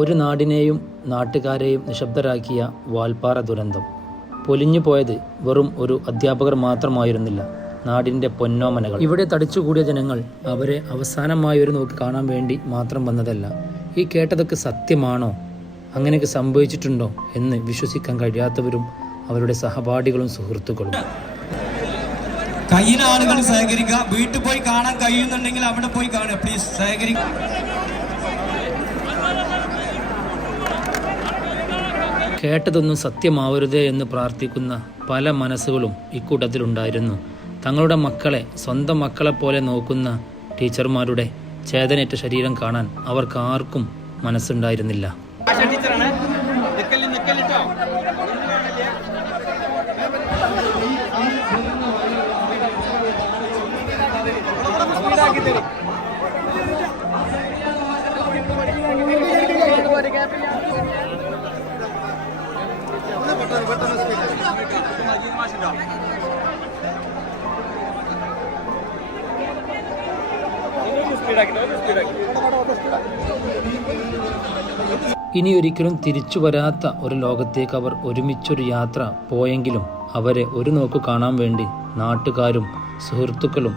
ഒരു നാടിനെയും നാട്ടുകാരെയും നിശബ്ദരാക്കിയ വാൽപ്പാറ ദുരന്തം. പൊലിഞ്ഞു പോയത് വെറും ഒരു അധ്യാപകർ മാത്രമായിരുന്നില്ല, നാടിൻ്റെ പൊന്നോമനകൾ. ഇവിടെ തടിച്ചുകൂടിയ ജനങ്ങൾ അവരെ അവസാനമായി ഒരു നോക്കി കാണാൻ വേണ്ടി മാത്രം വന്നതല്ല. ഈ കേട്ടതൊക്കെ സത്യമാണോ, അങ്ങനെയൊക്കെ സംഭവിച്ചിട്ടുണ്ടോ എന്ന് വിശ്വസിക്കാൻ കഴിയാത്തവരും അവരുടെ സഹപാഠികളും സുഹൃത്തുക്കളും. കയ്യിലെ ആളുകൾ സഹകരിക്കുക. വീട്ടിൽ പോയി കാണാൻ കഴിയുന്നുണ്ടെങ്കിൽ അവിടെ പോയി കാണുക, പ്ലീസ് സഹകരിക്കുക. കേട്ടതൊന്നും സത്യമാവരുതേ എന്ന് പ്രാർത്ഥിക്കുന്ന പല മനസ്സുകളും ഇക്കൂട്ടത്തിലുണ്ടായിരുന്നു. തങ്ങളുടെ മക്കളെ സ്വന്തം മക്കളെപ്പോലെ നോക്കുന്ന ടീച്ചർമാരുടെ ചേതനേറ്റ ശരീരം കാണാൻ അവർക്ക് ആർക്കും മനസ്സുണ്ടായിരുന്നില്ല. ഇനിയൊരിക്കലും തിരിച്ചു വരാത്ത ഒരു ലോകത്തേക്ക് അവർ ഒരുമിച്ചൊരു യാത്ര പോയെങ്കിലും അവരെ ഒരു നോക്ക് കാണാൻ വേണ്ടി നാട്ടുകാരും സുഹൃത്തുക്കളും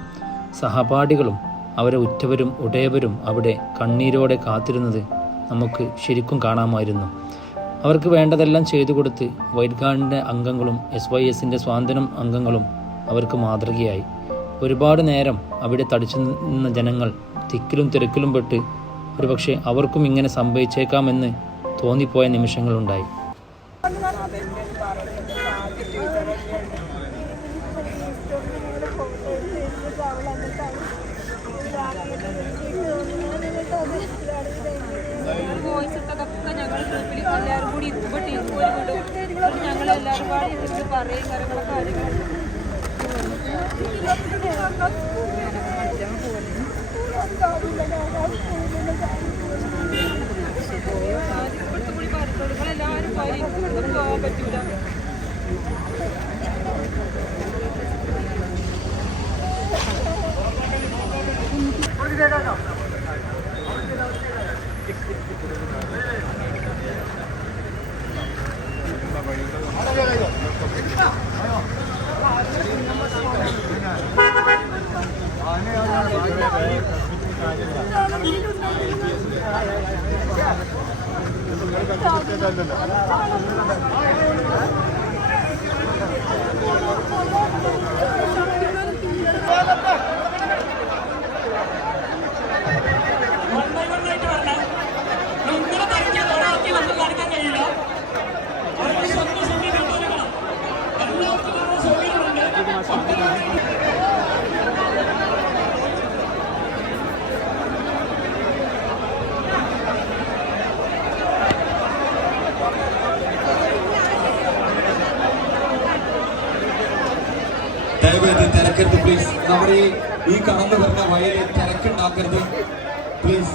സഹപാഠികളും അവരെ ഉറ്റവരും ഉടയവരും അവിടെ കണ്ണീരോടെ കാത്തിരുന്നത് നമുക്ക് ശരിക്കും കാണാമായിരുന്നു. അവർക്ക് വേണ്ടതെല്ലാം ചെയ്തു കൊടുത്ത് വൈറ്റ് ഗാർഡിൻ്റെ അംഗങ്ങളും SYSൻ്റെ സ്വാതന്ത്ര്യം അംഗങ്ങളും അവർക്ക് മാതൃകയായി. ഒരുപാട് നേരം അവിടെ തടിച്ചു നിന്ന ജനങ്ങൾ തിക്കിലും തിരക്കിലും പെട്ട് ഒരുപക്ഷെ അവർക്കും ഇങ്ങനെ സംഭവിച്ചേക്കാമെന്ന് തോന്നിപ്പോയ നിമിഷങ്ങളുണ്ടായി. എല്ലാവരും കൂടി ഞങ്ങളെല്ലാവരും പാടി പറയും കാര്യങ്ങളൊക്കെ എല്ലാവരും പാടി പോകാൻ പറ്റൂല. ദയവേത് തിരക്കരുത് പ്ലീസ്. നമ്മുടെ ഈ കടന്നു വരുന്ന വയലിൽ തിരക്കുണ്ടാക്കരുത് പ്ലീസ്.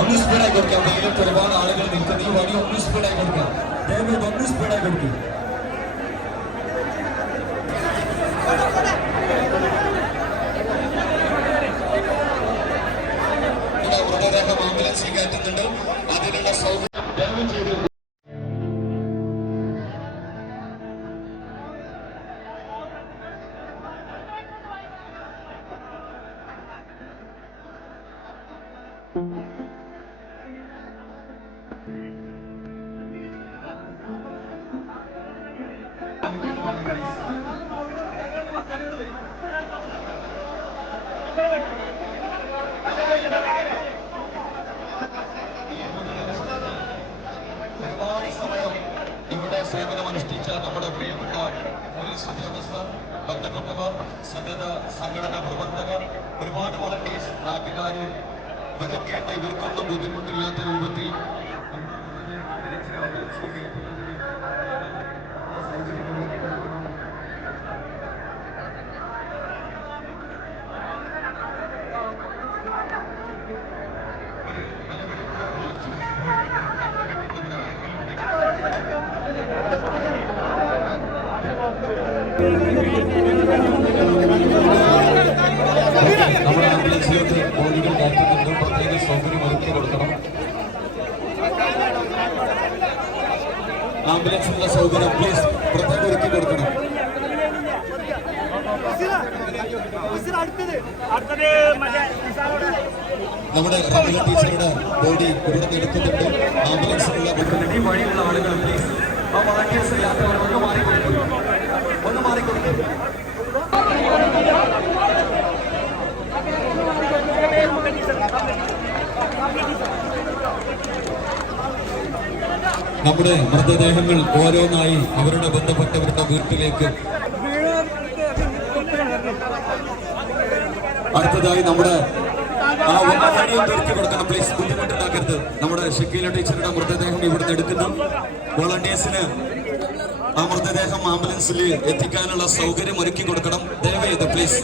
ഒന്ന് സ്പീഡായി കൊടുക്കാം. വെയിലത്ത് ഒരുപാട് ആളുകൾ നിൽക്കുന്ന ഈ വഴി ഒന്ന് സ്പീഡായി കൊടുക്കാം. ദയവേത് ഒന്ന് സ്പീഡായി കൊടുക്കും. മൃതദേഹം ആംബുലൻസിൽ കയറ്റുന്നുണ്ട്. അതിനുള്ള സൗകര്യം ദയവ് ചെയ്ത് ഇവിടെ സേവനമനുഷ്ഠിച്ച നമ്മുടെ പ്രിയപ്പെട്ട പോലീസ് ഉദ്യോഗസ്ഥർ, ബന്ധപ്പെട്ടവർ, സന്നദ്ധ സംഘടനാ പ്രവർത്തകർ, ഒരുപാട് വളണ്ടിയേഴ്സ്, നാട്ടുകാര്, വിലക്കേട്ട ഇവർക്കൊന്നും ബുദ്ധിമുട്ടില്ലാത്ത രൂപത്തിൽ നമ്മുടെ ആംബുലൻസിലേക്ക് ബോഡികൾ കയറ്റുന്നുണ്ട്. പ്രത്യേക സൗകര്യം ഒരുക്കി കൊടുക്കണം. ആംബുലൻസിനുള്ള സൗകര്യം പ്ലീസ് പ്രത്യേകം ഒരുക്കി കൊടുക്കണം. നമ്മുടെ റബിയ ടീച്ചറുടെ ബോഡി ഇവിടെ നിന്ന് എടുക്കുന്നുണ്ട്. ആംബുലൻസിനുള്ള ഈ വഴിയുള്ള ആളുകൾ പ്ലീസ് ആ വളണ്ടിയേഴ്സ് യാത്രകൾ ഒന്ന് മാറിക്കൊടുക്കും. നമ്മുടെ മൃതദേഹങ്ങൾ ഓരോന്നായി അവരുടെ ബന്ധപ്പെട്ടവരുടെ വീട്ടിലേക്ക്. അടുത്തതായി നമ്മുടെ ആ വഴിയും തീർത്തി കൊടുക്കണം പ്ലീസ്. ബുദ്ധിമുട്ടുണ്ടാക്കരുത്. നമ്മുടെ ഷക്കീല ടീച്ചറുടെ മൃതദേഹം ഇവിടുന്ന് എടുക്കുന്നു. വോളണ്ടിയേഴ്സിന് ആ മൃതദേഹം ആംബുലൻസിൽ എത്തിക്കാനുള്ള സൗകര്യം ഒരുക്കി കൊടുക്കണം. ദയവേത് പ്ലീസ്.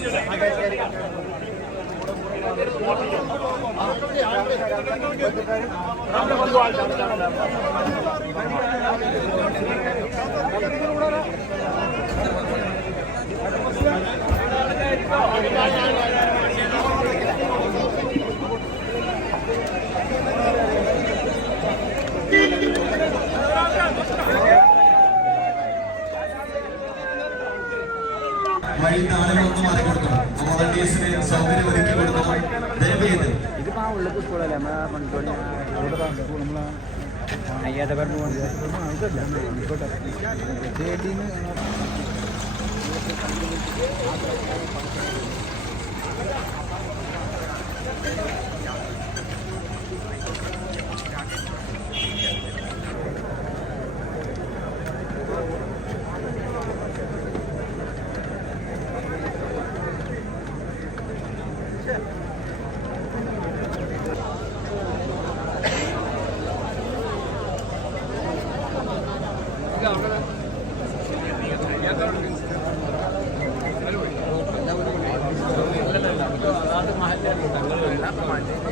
വഴിയിൽ ആളുകളൊന്നും മാറി കൊടുക്കണം. വോളണ്ടിയേഴ്സിന് സൗകര്യം ഒരുക്കി കൊടുക്കണം. ദയവേത് Halo.